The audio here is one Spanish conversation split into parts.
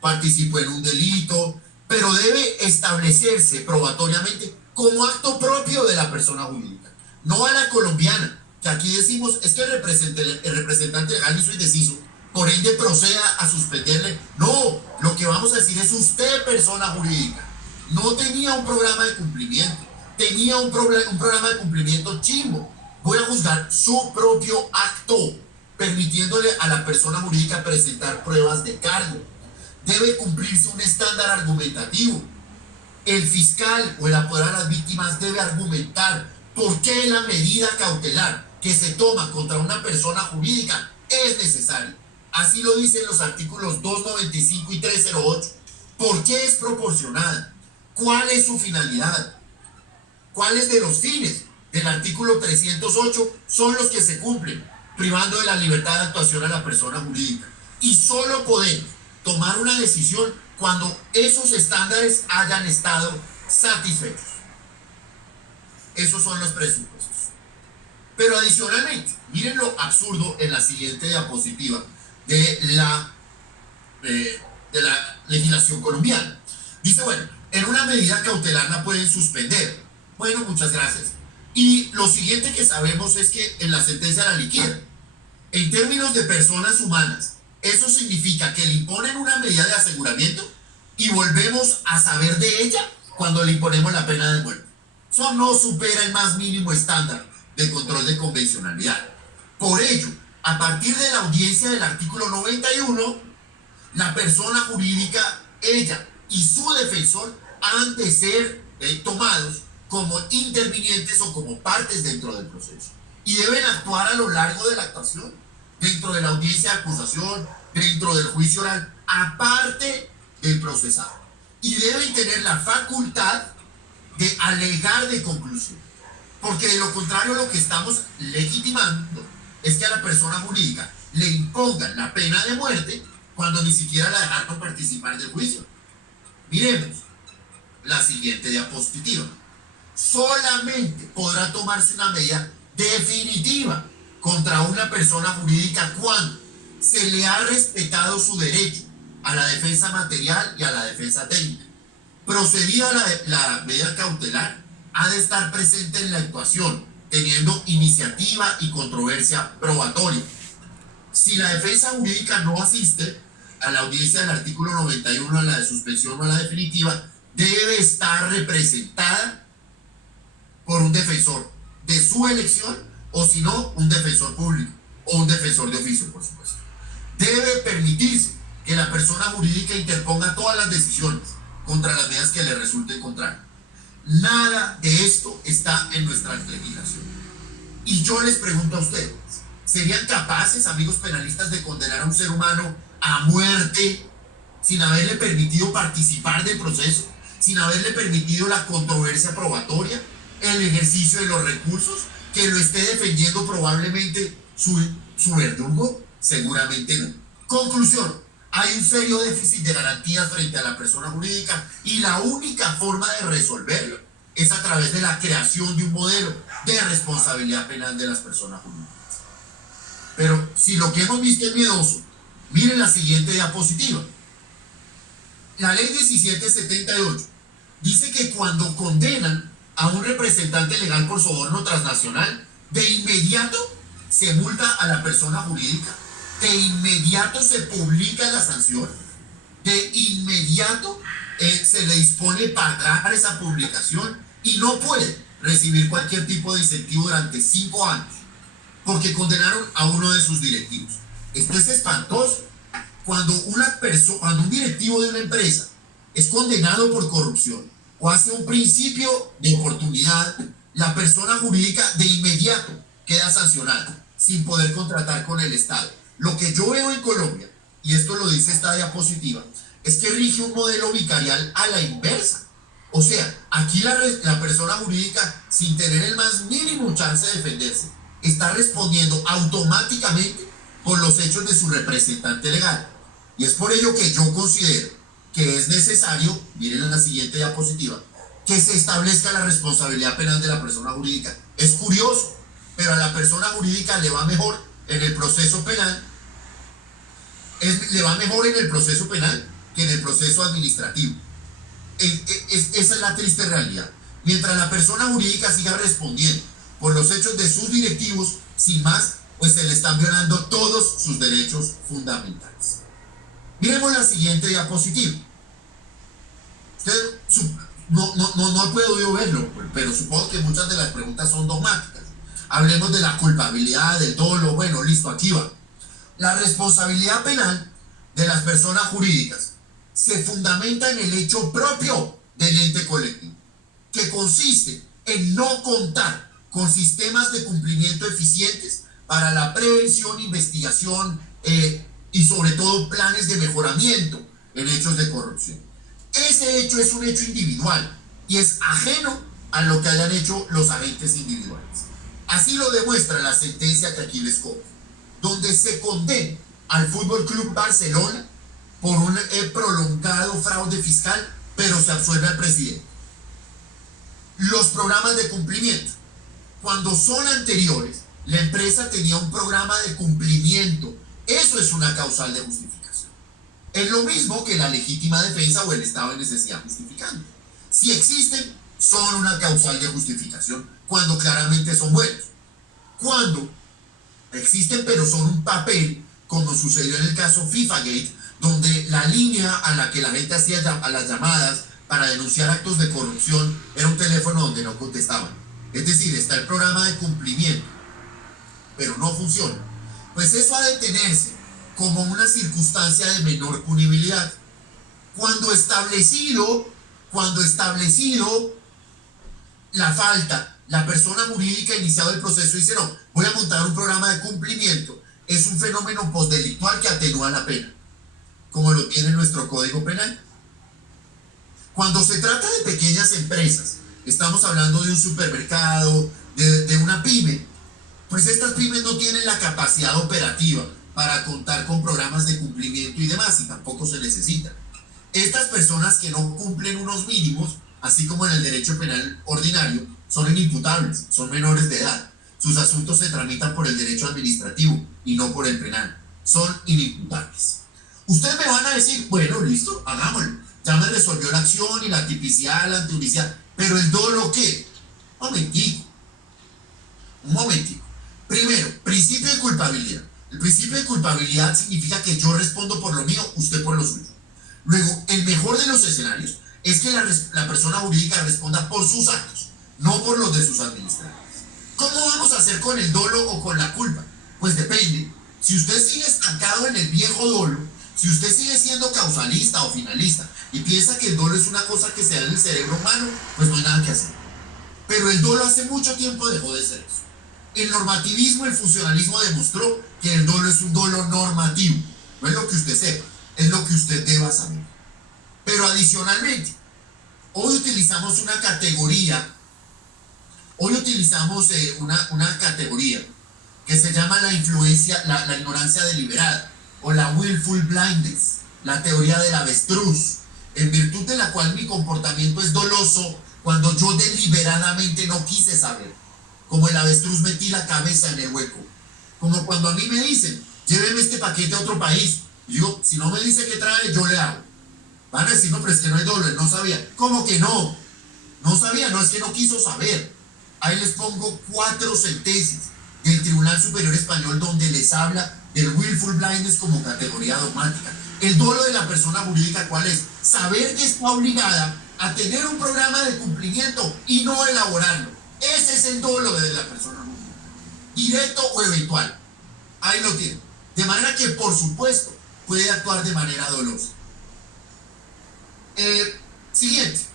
participó en un delito, pero debe establecerse probatoriamente como acto propio de la persona jurídica, no a la colombiana, que aquí decimos es que el representante legal hizo indeciso, por ende proceda a suspenderle. No, lo que vamos a decir es usted, persona jurídica, no tenía un programa de cumplimiento, tenía un programa de cumplimiento chimbo. Voy a juzgar su propio acto, permitiéndole a la persona jurídica presentar pruebas de cargo. Debe cumplirse un estándar argumentativo. El fiscal o el apoderado de las víctimas debe argumentar por qué la medida cautelar que se toma contra una persona jurídica es necesaria. Así lo dicen los artículos 295 y 308. ¿Por qué es proporcionada? ¿Cuál es su finalidad? ¿Cuáles de los fines del artículo 308 son los que se cumplen, privando de la libertad de actuación a la persona jurídica? Y solo podemos tomar una decisión cuando esos estándares hayan estado satisfechos. Esos son los presupuestos. Pero adicionalmente, miren lo absurdo en la siguiente diapositiva de la legislación colombiana. Dice, bueno, en una medida cautelar la pueden suspender. Bueno, muchas gracias. Y lo siguiente que sabemos es que en la sentencia la liquidan. En términos de personas humanas, eso significa que le imponen una medida de aseguramiento y volvemos a saber de ella cuando le imponemos la pena de muerte. Eso no supera el más mínimo estándar de control de convencionalidad. Por ello, a partir de la audiencia del artículo 91, la persona jurídica, ella y su defensor han de ser tomados como intervinientes o como partes dentro del proceso. Y deben actuar a lo largo de la actuación, dentro de la audiencia de acusación, dentro del juicio oral, aparte del procesado. Y deben tener la facultad de alegar de conclusión. Porque de lo contrario lo que estamos legitimando es que a la persona jurídica le impongan la pena de muerte cuando ni siquiera la dejaron participar del juicio. Miremos la siguiente diapositiva. Solamente podrá tomarse una medida definitiva contra una persona jurídica cuando se le ha respetado su derecho a la defensa material y a la defensa técnica. Procedida la medida cautelar, ha de estar presente en la actuación, teniendo iniciativa y controversia probatoria. Si la defensa jurídica no asiste a la audiencia del artículo 91, a la de suspensión o a la definitiva, debe estar representada por un defensor de su elección, o si no, un defensor público o un defensor de oficio, por supuesto. Debe permitirse que la persona jurídica interponga todas las decisiones contra las medidas que le resulten contrarias. Nada de esto está en nuestra legislación. Y yo les pregunto a ustedes, ¿serían capaces, amigos penalistas, de condenar a un ser humano a muerte sin haberle permitido participar del proceso, sin haberle permitido la controversia probatoria, el ejercicio de los recursos, que lo esté defendiendo probablemente su verdugo? Seguramente no. Conclusión: hay un serio déficit de garantías frente a la persona jurídica y la única forma de resolverlo es a través de la creación de un modelo de responsabilidad penal de las personas jurídicas. Pero si lo que hemos visto es miedoso, miren la siguiente diapositiva. La ley 1778 dice que cuando condenan a un representante legal por soborno transnacional, de inmediato se multa a la persona jurídica, de inmediato se publica la sanción, de inmediato se le dispone pagar esa publicación y no puede recibir cualquier tipo de incentivo durante 5 años porque condenaron a uno de sus directivos. Esto es espantoso. Cuando un directivo de una empresa es condenado por corrupción o hace un principio de oportunidad, la persona jurídica de inmediato queda sancionada sin poder contratar con el Estado. Lo que yo veo en Colombia, y esto lo dice esta diapositiva, es que rige un modelo vicarial a la inversa. O sea, aquí la persona jurídica, sin tener el más mínimo chance de defenderse, está respondiendo automáticamente por los hechos de su representante legal. Y es por ello que yo considero que es necesario, miren en la siguiente diapositiva, que se establezca la responsabilidad penal de la persona jurídica. Es curioso, pero a la persona jurídica le va mejor en el proceso penal le va mejor en el proceso penal que en el proceso administrativo. Esa es la triste realidad. Mientras la persona jurídica siga respondiendo por los hechos de sus directivos, sin más, pues se le están violando todos sus derechos fundamentales. Miremos la siguiente diapositiva. Usted no he podido verlo, pero supongo que muchas de las preguntas son dogmáticas. Hablemos de la culpabilidad, del dolo. Bueno, listo, aquí va. La responsabilidad penal de las personas jurídicas se fundamenta en el hecho propio del ente colectivo, que consiste en no contar con sistemas de cumplimiento eficientes para la prevención, investigación y sobre todo planes de mejoramiento en hechos de corrupción. Ese hecho es un hecho individual y es ajeno a lo que hayan hecho los agentes individuales. Así lo demuestra la sentencia que aquí les copio, donde se condena al Fútbol Club Barcelona por un prolongado fraude fiscal, pero se absuelve al presidente. Los programas de cumplimiento, cuando son anteriores, la empresa tenía un programa de cumplimiento. Eso es una causal de justificación. Es lo mismo que la legítima defensa o el estado de necesidad justificante. Si existen, son una causal de justificación cuando claramente son buenos. Cuando existen pero son un papel, como sucedió en el caso FIFAgate, donde la línea a la que la gente hacía a las llamadas para denunciar actos de corrupción era un teléfono donde no contestaban. Es decir, está el programa de cumplimiento, pero no funciona. Pues eso ha de tenerse como una circunstancia de menor punibilidad. Cuando establecido la falta, la persona jurídica ha iniciado el proceso y dice, no, voy a montar un programa de cumplimiento, es un fenómeno postdelictual que atenúa la pena, como lo tiene nuestro Código Penal. Cuando se trata de pequeñas empresas, estamos hablando de un supermercado, de una pyme, pues estas pymes no tienen la capacidad operativa para contar con programas de cumplimiento y demás, y tampoco se necesitan. Estas personas que no cumplen unos mínimos, así como en el derecho penal ordinario, son inimputables, son menores de edad. Sus asuntos se tramitan por el derecho administrativo y no por el penal. Son inimputables. Ustedes me van a decir, bueno, listo, hagámoslo. Ya me resolvió la acción y la tipicidad, la antijudicial. Pero el dolo, ¿qué? Un momentico. Primero, principio de culpabilidad. El principio de culpabilidad significa que yo respondo por lo mío, usted por lo suyo. Luego, el mejor de los escenarios es que la persona jurídica responda por sus actos, no por los de sus administradores. ¿Cómo vamos a hacer con el dolo o con la culpa? Pues depende. Si usted sigue estancado en el viejo dolo, si usted sigue siendo causalista o finalista y piensa que el dolo es una cosa que se da en el cerebro humano, pues no hay nada que hacer. Pero el dolo hace mucho tiempo dejó de ser eso. El normativismo, el funcionalismo demostró que el dolo es un dolo normativo. No es lo que usted sepa, es lo que usted deba saber. Pero adicionalmente, hoy utilizamos una categoría que se llama la ignorancia deliberada o la willful blindness, la teoría del avestruz, en virtud de la cual mi comportamiento es doloso cuando yo deliberadamente no quise saber. Como el avestruz metí la cabeza en el hueco. Como cuando a mí me dicen, lléveme este paquete a otro país. Y digo, si no me dice qué trae, yo le hago. Van a decir, no, pero es que no hay dolo, él no sabía. ¿Cómo que no? No sabía, no, es que no quiso saber. Ahí les pongo 4 sentencias del Tribunal Superior Español donde les habla del willful blindness como categoría dogmática. El dolo de la persona jurídica, ¿cuál es? Saber que está obligada a tener un programa de cumplimiento y no elaborarlo. Ese es el dolo de la persona jurídica. Directo o eventual. Ahí lo tienen. De manera que, por supuesto, puede actuar de manera dolosa. Siguiente.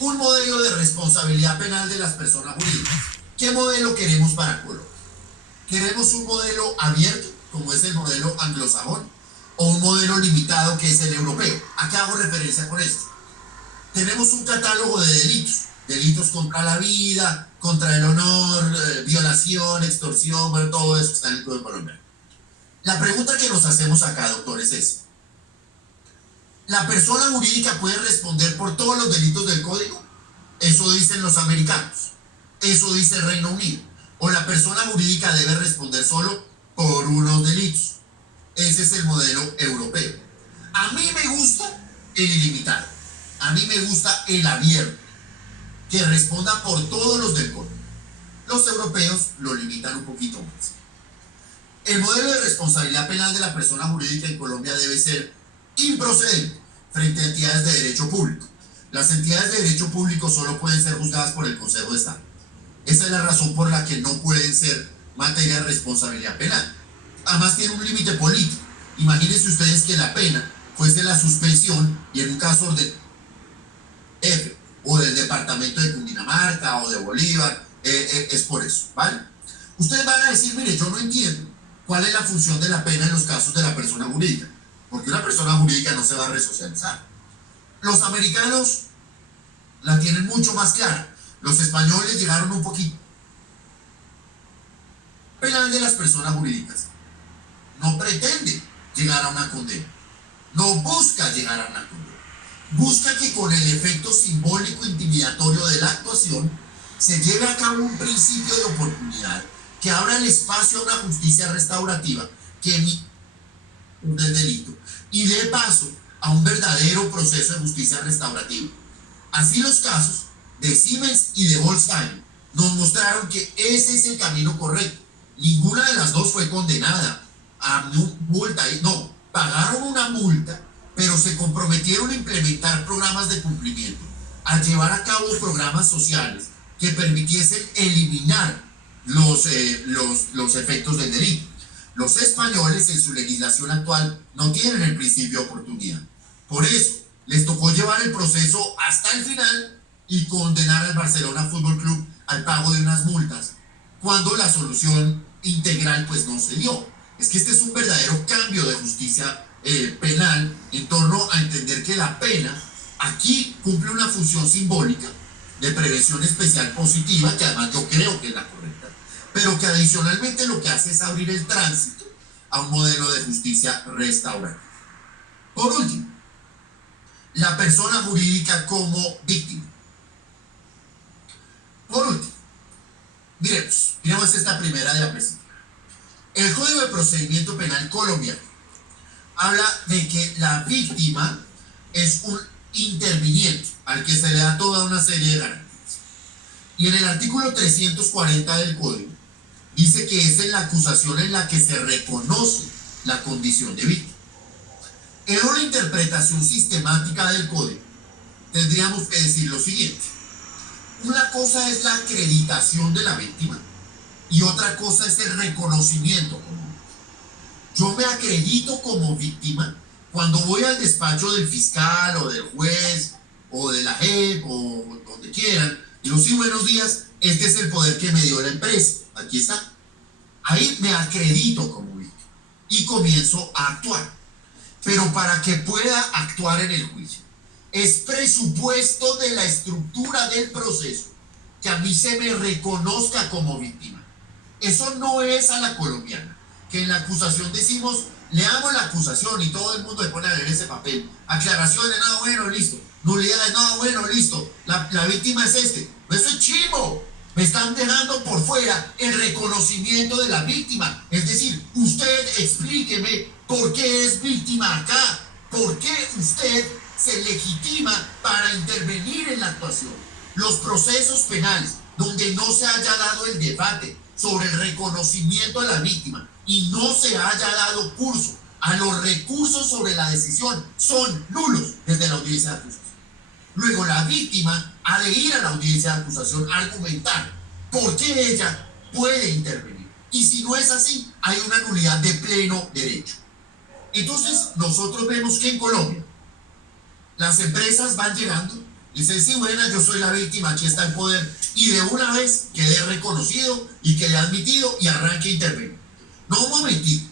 Un modelo de responsabilidad penal de las personas jurídicas. ¿Qué modelo queremos para Colombia? ¿Queremos un modelo abierto, como es el modelo anglosajón, o un modelo limitado, que es el europeo? ¿A qué hago referencia con esto? Tenemos un catálogo de delitos contra la vida, contra el honor, violación, extorsión, bueno, todo eso está en el Código colombiano. La pregunta que nos hacemos acá, doctor, es esta. ¿La persona jurídica puede responder por todos los delitos del código? Eso dicen los americanos. Eso dice el Reino Unido. ¿O la persona jurídica debe responder solo por unos delitos? Ese es el modelo europeo. A mí me gusta el ilimitado. A mí me gusta el abierto, que responda por todos los del código. Los europeos lo limitan un poquito más. El modelo de responsabilidad penal de la persona jurídica en Colombia debe ser improcedente frente a entidades de derecho público. Las entidades de derecho público solo pueden ser juzgadas por el Consejo de Estado. Esa es la razón por la que no pueden ser materia de responsabilidad penal. Además tiene un límite político. Imagínense ustedes que la pena fuese la suspensión y en un caso de F o del departamento de Cundinamarca o de Bolívar, es por eso, ¿vale? Ustedes van a decir, mire, yo no entiendo cuál es la función de la pena en los casos de la persona jurídica, porque una persona jurídica no se va a resocializar. Los americanos la tienen mucho más clara. Los españoles llegaron un poquito. Penal de las personas jurídicas no pretende llegar a una condena, no busca llegar a una condena, busca que con el efecto simbólico intimidatorio de la actuación se lleve a cabo un principio de oportunidad que abra el espacio a una justicia restaurativa que emite un delito y dé paso a un verdadero proceso de justicia restaurativa. Así los casos de Siemens y de Volkswagen nos mostraron que ese es el camino correcto. Ninguna de las dos fue condenada a multa, no, pagaron una multa, pero se comprometieron a implementar programas de cumplimiento, a llevar a cabo programas sociales que permitiesen eliminar los efectos del delito. Los españoles en su legislación actual no tienen el principio de oportunidad. Por eso les tocó llevar el proceso hasta el final y condenar al Barcelona Fútbol Club al pago de unas multas, cuando la solución integral pues no se dio. Es que este es un verdadero cambio de justicia penal en torno a entender que la pena aquí cumple una función simbólica de prevención especial positiva, que además yo creo que es la correcta, pero que adicionalmente lo que hace es abrir el tránsito a un modelo de justicia restaurativa. Por último, la persona jurídica como víctima. Por último, miremos esta primera diapositiva. El Código de Procedimiento Penal colombiano habla de que la víctima es un interviniente al que se le da toda una serie de garantías. Y en el artículo 340 del Código dice que es en la acusación en la que se reconoce la condición de víctima. En una interpretación sistemática del Código tendríamos que decir lo siguiente: una cosa es la acreditación de la víctima y otra cosa es el reconocimiento. Yo me acredito como víctima cuando voy al despacho del fiscal o del juez o de la JEP o donde quieran y digo, sí, buenos días, este es el poder que me dio la empresa, aquí está. Ahí me acredito como víctima y comienzo a actuar. Pero para que pueda actuar en el juicio, es presupuesto de la estructura del proceso que a mí se me reconozca como víctima. Eso no es a la colombiana, que en la acusación decimos, leamos la acusación y todo el mundo le pone a leer ese papel. Aclaraciones, no, bueno, listo. Nulidades, no, bueno, listo. La víctima es este. Eso es chivo. Me están dejando por fuera el reconocimiento de la víctima. Es decir, usted explíqueme por qué es víctima acá. ¿Por qué usted se legitima para intervenir en la actuación? Los procesos penales donde no se haya dado el debate sobre el reconocimiento de la víctima y no se haya dado curso a los recursos sobre la decisión son nulos desde la audiencia de acusación. Luego la víctima ha de ir a la audiencia de acusación a argumentar por qué ella puede intervenir. Y si no es así, hay una nulidad de pleno derecho. Entonces nosotros vemos que en Colombia las empresas van llegando y dicen, sí, buena, yo soy la víctima, aquí está el poder, y de una vez quedé reconocido y quedé admitido y arranque a intervenir. No, un momentito,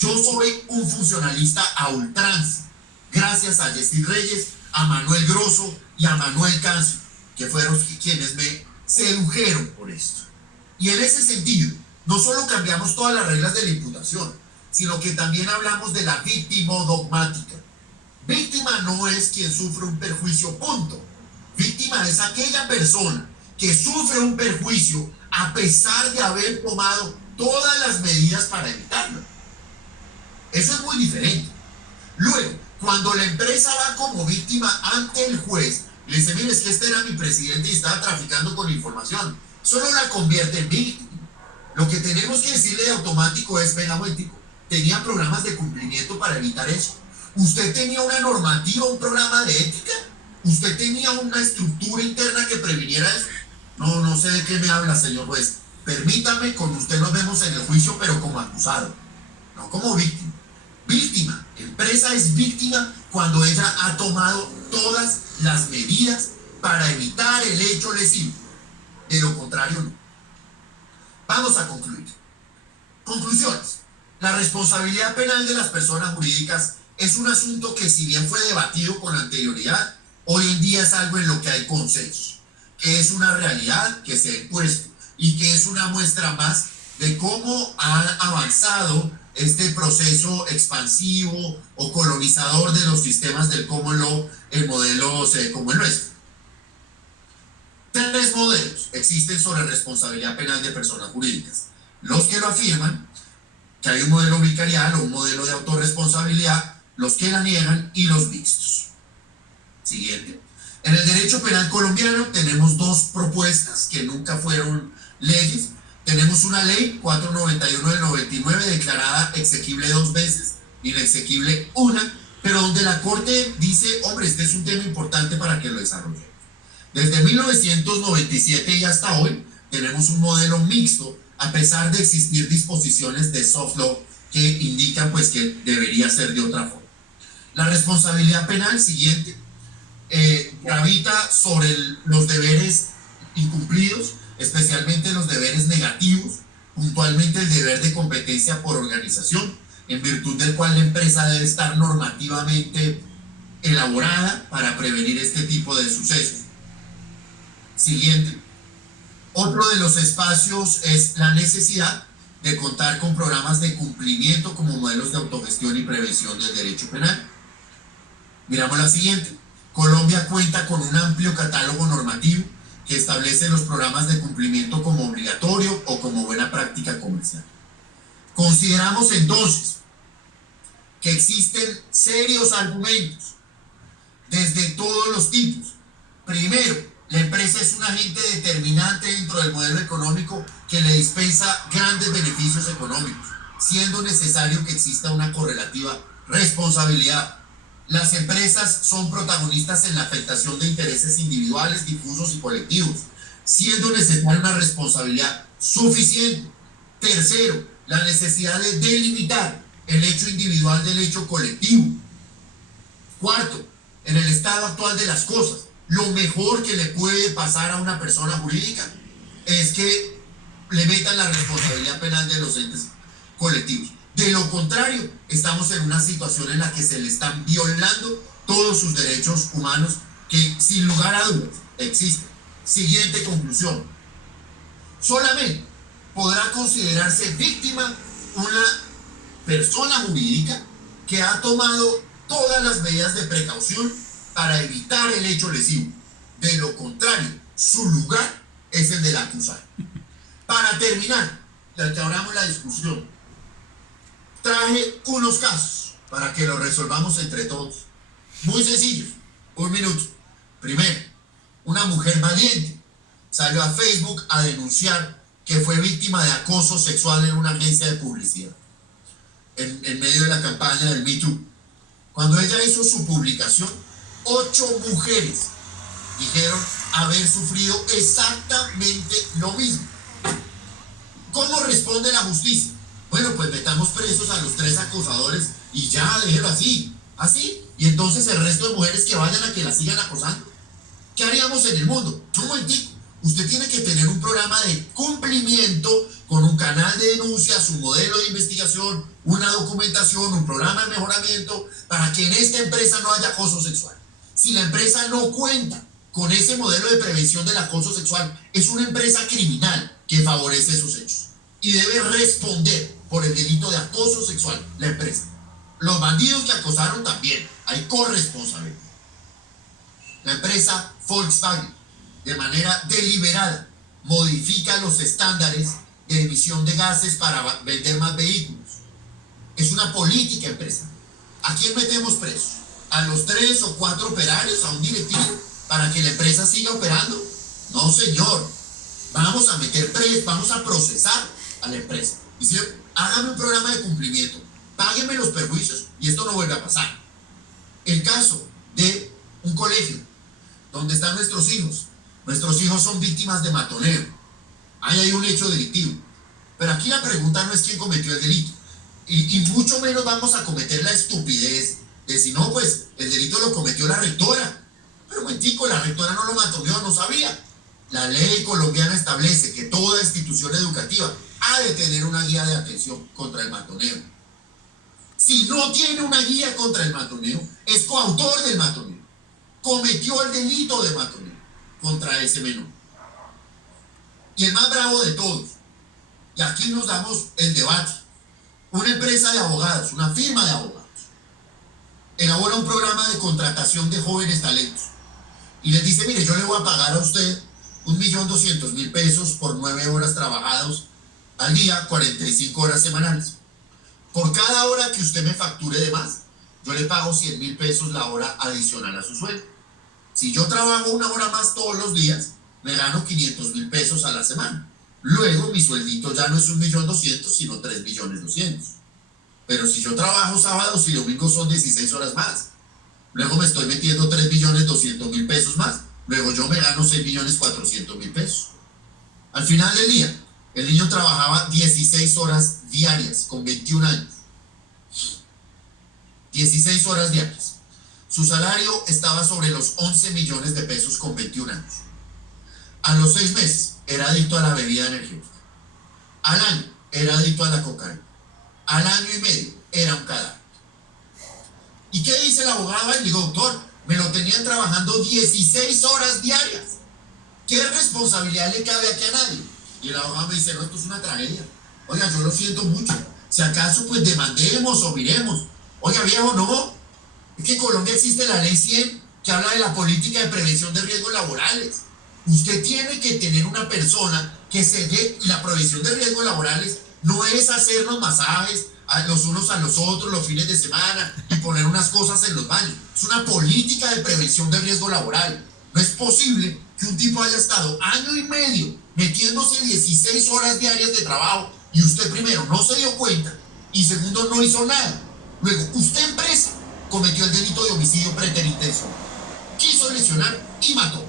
yo soy un funcionalista a ultranza, gracias a Jessy Reyes, a Manuel Grosso y a Manuel Cancio, que fueron quienes me sedujeron por esto. Y en ese sentido, no solo cambiamos todas las reglas de la imputación, sino que también hablamos de la víctima dogmática. Víctima no es quien sufre un perjuicio, punto. Víctima es aquella persona que sufre un perjuicio a pesar de haber tomado todas las medidas para evitarlo. Eso es muy diferente. Luego, cuando la empresa va como víctima ante el juez, le dice, mire, es que este era mi presidente y estaba traficando con información, solo la convierte en víctima. Lo que tenemos que decirle de automático es, venga, momentico, tenía programas de cumplimiento para evitar eso. Usted tenía una normativa, un programa de ética. Usted tenía una estructura interna que previniera eso. No sé de qué me habla, señor juez. Permítame, con usted nos vemos en el juicio, pero como acusado, no como víctima. Víctima, empresa es víctima cuando ella ha tomado todas las medidas para evitar el hecho lesivo. De lo contrario, no. Vamos a concluir. Conclusiones. La responsabilidad penal de las personas jurídicas es un asunto que, si bien fue debatido con anterioridad, hoy en día es algo en lo que hay consenso, que es una realidad que se ha impuesto y que es una muestra más de cómo ha avanzado este proceso expansivo o colonizador de los sistemas del common law en modelos como el nuestro. 3 modelos existen sobre responsabilidad penal de personas jurídicas. Los que lo afirman, que hay un modelo vicarial o un modelo de autorresponsabilidad, los que la niegan y los mixtos. Siguiente. En el derecho penal colombiano tenemos 2 propuestas que nunca fueron leyes. Tenemos una ley 491 del 99 declarada exequible 2 veces, inexequible 1, pero donde la Corte dice, hombre, este es un tema importante para que lo desarrollemos. Desde 1997 y hasta hoy tenemos un modelo mixto, a pesar de existir disposiciones de soft law que indican pues que debería ser de otra forma. La responsabilidad penal siguiente gravita sobre los deberes incumplidos, especialmente los deberes negativos, puntualmente el deber de competencia por organización, en virtud del cual la empresa debe estar normativamente elaborada para prevenir este tipo de sucesos. Siguiente. Otro de los espacios es la necesidad de contar con programas de cumplimiento como modelos de autogestión y prevención del derecho penal. Miramos la siguiente. Colombia cuenta con un amplio catálogo normativo que establece los programas de cumplimiento como obligatorio o como buena práctica comercial. Consideramos entonces que existen serios argumentos desde todos los tipos. Primero, la empresa es un agente determinante dentro del modelo económico que le dispensa grandes beneficios económicos, siendo necesario que exista una correlativa responsabilidad. Las empresas son protagonistas en la afectación de intereses individuales, difusos y colectivos, siendo necesaria una responsabilidad suficiente. Tercero, la necesidad de delimitar el hecho individual del hecho colectivo. Cuarto, en el estado actual de las cosas, lo mejor que le puede pasar a una persona jurídica es que le metan la responsabilidad penal de los entes colectivos. De lo contrario, estamos en una situación en la que se le están violando todos sus derechos humanos que, sin lugar a dudas, existen. Siguiente conclusión. Solamente podrá considerarse víctima una persona jurídica que ha tomado todas las medidas de precaución para evitar el hecho lesivo. De lo contrario, su lugar es el del acusado. Para terminar, ya que abramos la discusión, traje unos casos para que los resolvamos entre todos. Muy sencillos. 1 minuto. Primero, una mujer valiente salió a Facebook a denunciar que fue víctima de acoso sexual en una agencia de publicidad en medio de la campaña del Me Too. Cuando ella hizo su publicación, 8 mujeres dijeron haber sufrido exactamente lo mismo. ¿Cómo responde la justicia? Bueno, pues metamos presos a los 3 acosadores y ya, déjelo así, y entonces el resto de mujeres que vayan a que la sigan acosando. ¿Qué haríamos en el mundo? Un momentito, usted tiene que tener un programa de cumplimiento con un canal de denuncias, un modelo de investigación, una documentación, un programa de mejoramiento para que en esta empresa no haya acoso sexual. Si la empresa no cuenta con ese modelo de prevención del acoso sexual, es una empresa criminal que favorece esos hechos y debe responder por el delito de acoso sexual la empresa. Los bandidos que acosaron también, hay corresponsabilidad. La empresa Volkswagen, de manera deliberada, modifica los estándares de emisión de gases para vender más vehículos. Es una política empresarial. ¿A quién metemos preso? ¿A los 3 o 4 operarios? ¿A un directivo? ¿Para que la empresa siga operando? No, señor. Vamos a meter preso, vamos a procesar a la empresa. Y si hágame un programa de cumplimiento, páguenme los perjuicios y esto no vuelve a pasar. El caso de un colegio donde están nuestros hijos. Nuestros hijos son víctimas de matoneo. Ahí hay un hecho delictivo. Pero aquí la pregunta no es quién cometió el delito. Y mucho menos vamos a cometer la estupidez de si no, pues el delito lo cometió la rectora. Pero momentico, la rectora no lo matoneó, no sabía. La ley colombiana establece que toda institución educativa ha de tener una guía de atención contra el matoneo. Si no tiene una guía contra el matoneo, es coautor del matoneo. Cometió el delito de matoneo contra ese menor. Y el más bravo de todos, y aquí nos damos el debate, una empresa de abogados, una firma de abogados, elabora un programa de contratación de jóvenes talentos y les dice, mire, yo le voy a pagar a usted 1.200.000 pesos por 9 horas trabajados al día, 45 horas semanales. Por cada hora que usted me facture de más, yo le pago 100.000 pesos la hora adicional a su sueldo. Si yo trabajo 1 hora más todos los días, me gano 500.000 pesos a la semana. Luego mi sueldito ya no es 1.200.000, sino 3.200.000. Pero si yo trabajo sábados y domingos son 16 horas más. Luego me estoy metiendo 3.200.000 pesos más. Luego yo me gano 6.400.000 pesos. Al final del día, el niño trabajaba 16 horas diarias con 21 años. 16 horas diarias. Su salario estaba sobre los 11 millones de pesos con 21 años. A los 6 meses era adicto a la bebida energética. Al año era adicto a la cocaína. Al año y medio era un cadáver. ¿Y qué dice el abogado? Y digo, doctor, me lo tenían trabajando 16 horas diarias. ¿Qué responsabilidad le cabe aquí a nadie? Y el abogado me dice, no, esto es una tragedia. Oiga, yo lo siento mucho. Si acaso, pues demandemos o miremos. Oiga, viejo, no. Es que en Colombia existe la ley 100 que habla de la política de prevención de riesgos laborales. Usted tiene que tener una persona que se dé, y la prevención de riesgos laborales no es hacernos masajes los unos a los otros los fines de semana y poner unas cosas en los baños. Es una política de prevención de riesgo laboral. No es posible que un tipo haya estado año y medio metiéndose 16 horas diarias de trabajo y usted primero no se dio cuenta y segundo no hizo nada. Luego usted empresa cometió el delito de homicidio preterintencional. Quiso lesionar y mató.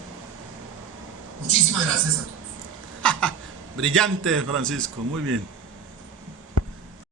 Muchísimas gracias a todos. Brillante, Francisco, muy bien.